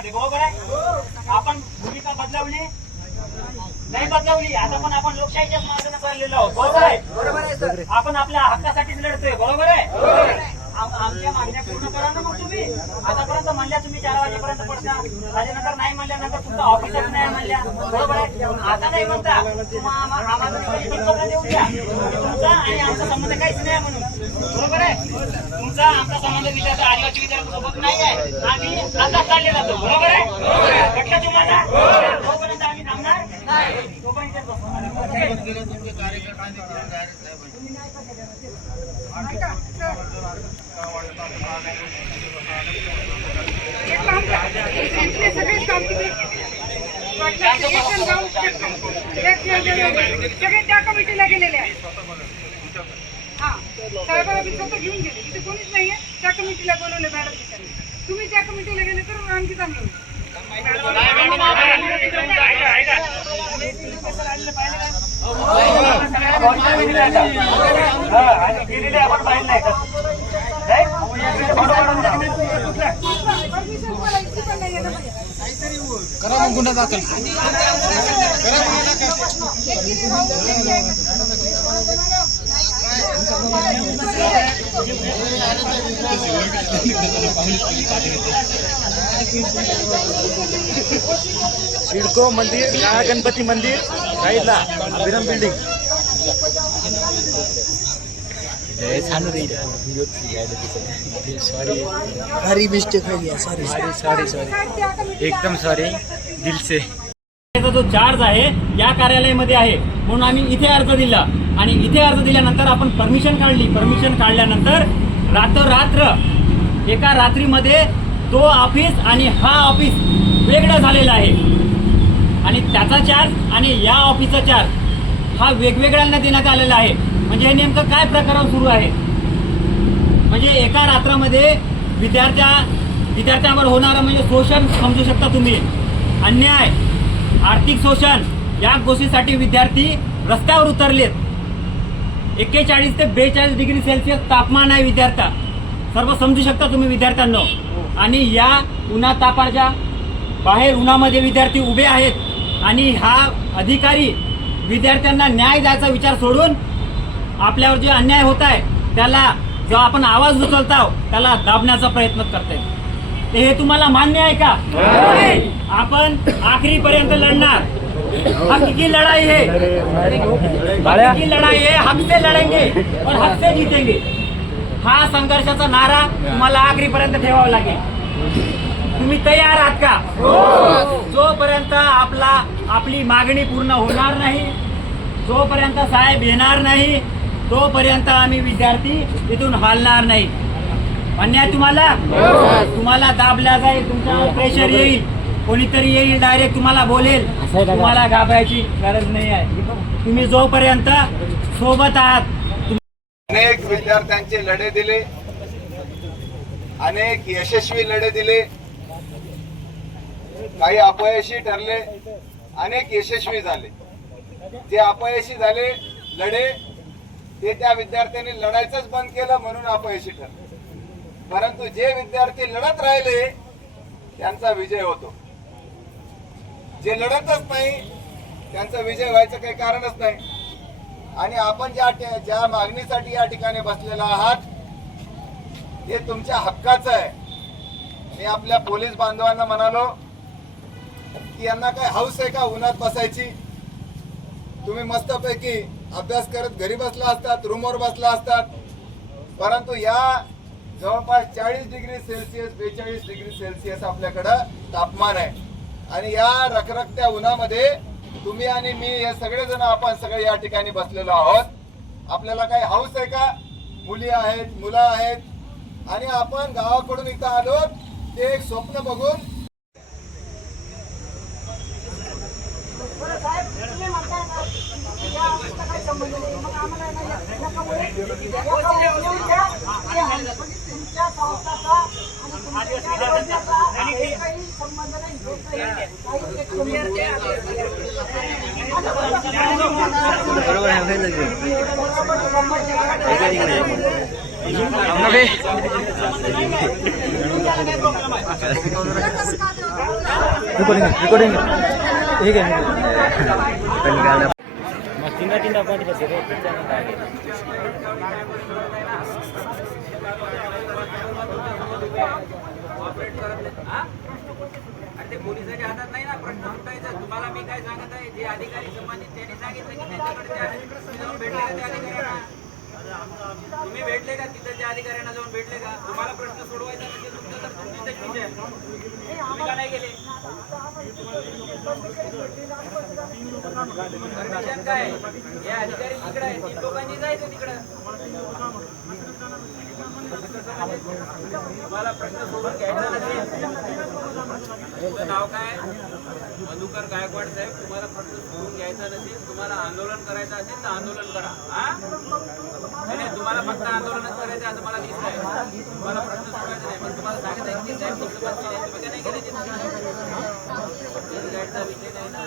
मध्ये, बरोबर आहे? आपण भूमिका बदलवली नाही बदलवली, आता पण आपण लोकशाहीच्याच मार्गाने चाललेलो आहोत, बरोबर आहे? आपण आपल्या हक्कासाठीच लढतोय, बरोबर आहे? आमच्या मागण्या पूर्ण करा ना मग तुम्ही. आतापर्यंत म्हणल्या तुम्ही 4 वाजेपर्यंत पडता, त्याच्यानंतर नाही म्हणल्यानंतर तुमचं ऑफिसच नाही म्हणल्या, बरोबर आहे? आता नाही म्हणता आम्हाला देऊ द्या तुमचा आणि आमचा संबंध काहीच नाही म्हणून, बरोबर आहे? तुमचा आमचा संबंध विद्यार्थी आदिवासी विद्यार्थ्यांसोबत नाही आहे, आम्ही आता चालले जातो, बरोबर आहे? लक्षात तुम्हाला तोपर्यंत आम्ही थांबणार नाही, तोपर्यंत सगळे त्या कमिटीला गेलेले आहे. हा साहेबांना मी स्वतः घेऊन गेले, इथे कोणीच नाहीये, त्या कमिटीला बोलवले मॅडम. तुम्ही त्या कमिटीला गेले तर आणखी चांगलं होईल. आपण पाहिलं नाही करा मग गुन्हा दाखल सिडको मंदिर, गणपती मंदिर साईडला अभिराम बिल्डिंग. सॉरी मिस्टेक हो गया, सॉरी एकदम सॉरी दिल से. जो चार्ज आहे या कार्यालयामध्ये आहे म्हणून आम्ही इथे अर्ज दिला आणि इथे अर्ज दिल्यानंतर आपण परमिशन काढली. परमिशन काढल्यानंतर रात्र एका रात्रीमध्ये तो ऑफिस आणि हा ऑफिस वेगळं झालेला आहे आणि त्याचा चार्ज आणि या ऑफिसचा चार्ज हा वेगवेगळ्यांना देण्यात आलेला आहे. म्हणजे हे नेमकं काय प्रकार सुरू आहे? म्हणजे एका रात्रामध्ये विद्यार्थ्यांवर होणारं म्हणजे शोषण समजू शकता तुम्ही, अन्याय, आर्थिक शोषण या गोष्टीसाठी विद्यार्थी रस्त्यावर उतरलेत. 41 ते 42 डिग्री सेल्सिअस तापमान आहे विद्यार्थ्या, सर्व समजू शकता तुम्ही विद्यार्थ्यांना. आणि या उन्हा तापाच्या बाहेर उन्हामध्ये विद्यार्थी उभे आहेत आणि हा अधिकारी विद्यार्थ्यांना न्याय द्यायचा विचार सोडून आपल्यावर जे अन्याय होत आहे त्याला जेव्हा आपण आवाज उचलता त्याला दाबण्याचा प्रयत्न करते. हे तुम्हाला मान्य आहे का? आपण आखरीपर्यंत लढणार. हक की लढाई है, हक की लढाई है, हक से लढेंगे और हक से जीतेंगे. हा संघर्षाचा नारा तुम्हाला आखरीपर्यंत ठेवावा लागेल. तुम्ही तयार आहात का? जोपर्यंत आपली मागणी पूर्ण होणार नाही, जोपर्यंत साहेब येणार नाही, तोपर्यंत आम्ही विद्यार्थी इथून हलणार नाही. अन्याय तुम्हाला दाबल्या जाईल, तुमच्यावर प्रेशर येईल, कोणीतरी येईल डायरेक्ट तुम्हाला बोलेल. तुम्हाला घाबरायची गरज नाही आहे. तुम्ही जोपर्यंत सोबत आहात. अनेक विद्यार्थ्यांचे लढे दिले, अनेक यशस्वी लढे दिले, काही अपयशी ठरले, अनेक यशस्वी झाले. जे अपयशी झाले लढे ते त्या विद्यार्थ्यांनी लढायचंच बंद केलं म्हणून अपयशी ठरले. परंतु जे विद्यार्थी लढत राहिले त्यांचा विजय होतो. जे लढतच नाही त्यांचा विजय व्हायचं काही कारणच नाही. आणि आपण ज्या मागणीसाठी या ठिकाणी बसलेला आहात हे तुमच्या हक्काचं आहे. मी आपल्या पोलीस बांधवांना म्हणालो की यांना काय हौस आहे का उन्हात बसायची? तुम्ही मस्तपैकी अभ्यास करत घरी बसला असतात, रूमवर बसला असतात. परंतु या जवळपास 40 डिग्री सेल्सिअस 42 डिग्री सेल्सिअस आपल्याकडं तापमान आहे आणि या रखरखत्या उन्हामध्ये तुम्ही आणि मी हे सगळेजण आपण सगळे या ठिकाणी बसलेलो आहोत. आपल्याला काही हौस आहे का? मुली आहेत, मुलं आहेत आणि आपण गावाकडून इथं आलो ते एक स्वप्न बघून. बरोबर रिकॉर्डिंग ठीक आहे ते पोलिसाच्या हातात नाही ना प्रश्न सुटायचा. तुम्हाला मी काय सांगत आहे, जे अधिकारी संबंधित त्यांनी सांगितलं की त्यांच्याकडे ते आहे. तुम्ही जाऊन भेटले का त्या अधिकाऱ्यांना? तुम्ही भेटले का तिथं त्या अधिकाऱ्यांना जाऊन भेटले का? तुम्हाला प्रश्न सोडवायचा नसेल तुमचा तर तुमची तेच विषय आहे. तुम्ही का नाही गेले? परमिशन काय? हे अधिकारी तिकडे आहे, 3 लोकांनी जायचं तिकडं. तुम्हाला प्रश्न सोडून घ्यायचा नसेल, तुमचं नाव काय? मधुकर गायकवाड साहेब. तुम्हाला प्रश्न सोडून घ्यायचा नसेल, तुम्हाला आंदोलन करायचं असेल तर आंदोलन करा. हा नाही, तुम्हाला फक्त आंदोलनच करायचं असं मला दिसत आहे. तुम्हाला प्रश्न सोडवायचा नाही. पण तुम्हाला सांगत आहे की साहेब फक्त बातमी आहे, तुम्ही का नाही गेले गाईडचा विषय नाही ना.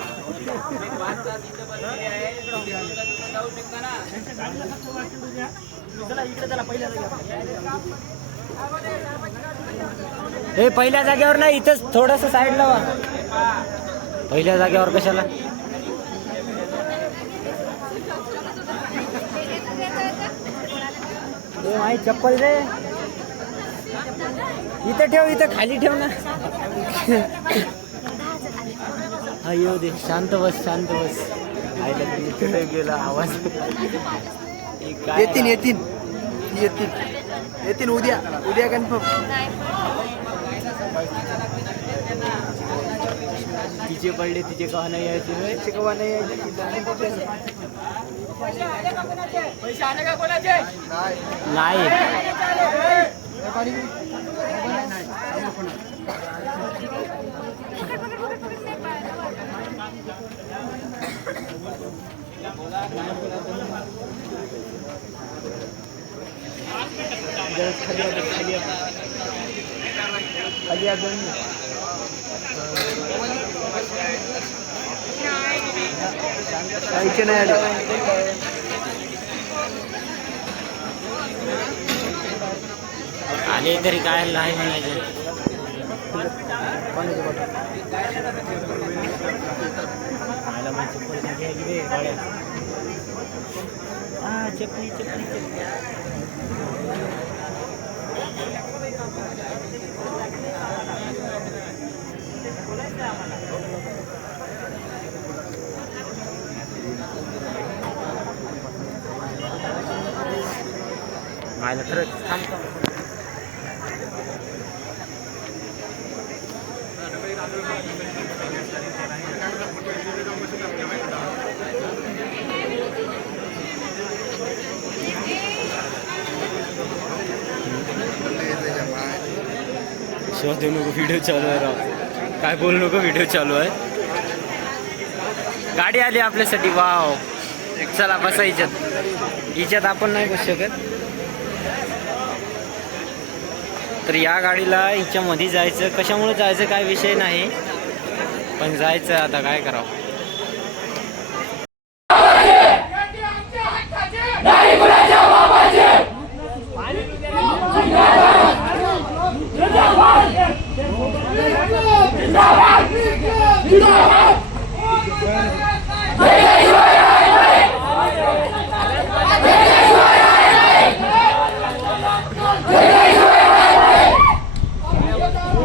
तुम्ही 5 तास इथं बसलेले आहे, तुम्ही जाऊ शकता ना. हे पहिल्या जागेवर नाही, इथंच थोडस साईडला वा. पहिल्या जागेवर कशाला? माही चप्पल रे इथं ठेव, इथं खाली ठेव ना. हा येऊ दे, शांत बस शांत बस. आयला तिथे गेला आवाज. येतील उद्या कन्फर्म. तिचे पडले, तिचे कवा नाही यायचे, नाही. काहीचे नाही आले. आले तरी काय नाही म्हणायचं. चपली चपली चपली. मायला खरंच थांबतो. देऊ नको, व्हिडिओ चालू आहे राव. काय बोलू नको, व्हिडिओ चालू आहे. गाडी आली आपल्यासाठी. वाव, चला बसा हिच्यात आपण नाही बसू शकत. तर या गाडीला हिच्यामध्ये जायचं. कशामुळे जायचं काय विषय नाही, पण जायचं आता काय करावं.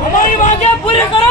हमारी मांगे पूरी करो.